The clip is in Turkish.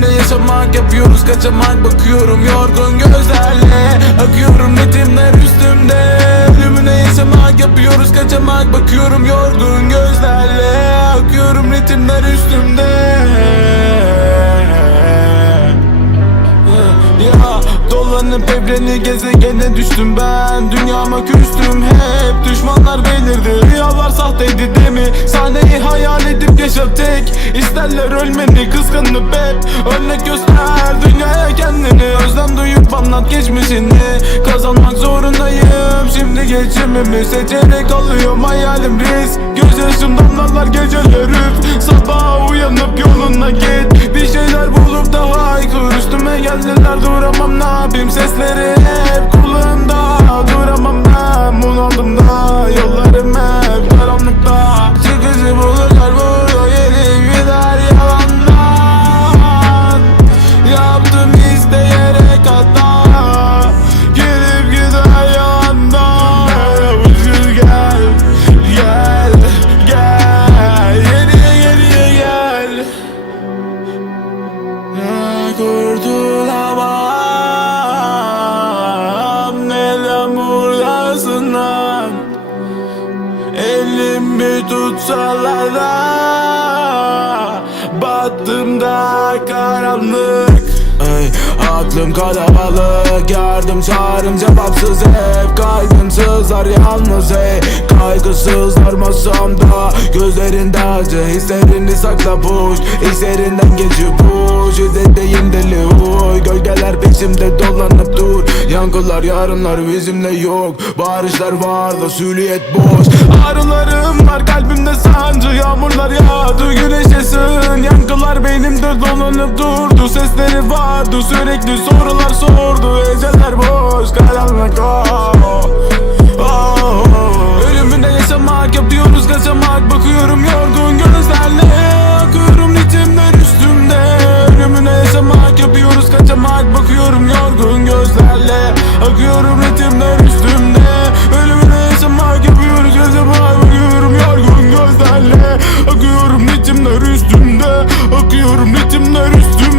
kaçamak yapıyoruz kaçamak bakıyorum. Yorgun gözlerle Akıyorum ritimler üstümde. Ölümüne yaşamak yapıyoruz kaçamak bakıyorum. Yorgun gözlerle Akıyorum ritimler üstümde. Ya dolanıp evreni gezegene düştüm ben. Dünyama küstüm hep düşmanlar belirdi. Rüyalar sahteydi değil mi? Sahneyi hayal edip yaşa tek İsterler ölmeni kıskanıp hep. Örnek göster dünyaya kendini. Özlem duyup anlat geçmişini. Kazanmak zorundayım. Şimdi geçimimi Seçerek alıyorum hayalim risk. Gözyaşım damlalar geceler üf. Sabah uyanıp yoluna git. Bir şeyler bulup daha haykır Üstüme geldiler duramam ne yapayım? Sesleri hep kulağımda Kurtulamam Neden buradasın lan Elimi tutsalar da Battım da karanlık. Ey, Aklım kalabalık Yardım çağrım cevapsız. Hep Kalbim yalnız. Hey Kaygısızlar masamda Gözlerinde acı Hislerini sakla push. Şiddetteyim deli huy Peşimde dolanıp dur. Yankılar yarınlar bizimle yok. Bağırışlar var da süliyet boş. Ağrılarım var kalbimde sancı Yağmurlar yağdı güneş ısın Yankılar beynimde dolanıp durdu. Sesleri vardı sürekli sorular sordu. Eceler boş karanlık oh. Oh. Ölümünde yaşamak yapıyoruz kaçamak. Bakıyorum yorgun Bakıyorum yorgun gözlerle Akıyorum ritimler üstümde. Ölümüne samak yapıyor gözle Bakıyorum yorgun gözlerle. Akıyorum ritimler üstümde Akıyorum ritimler üstümde.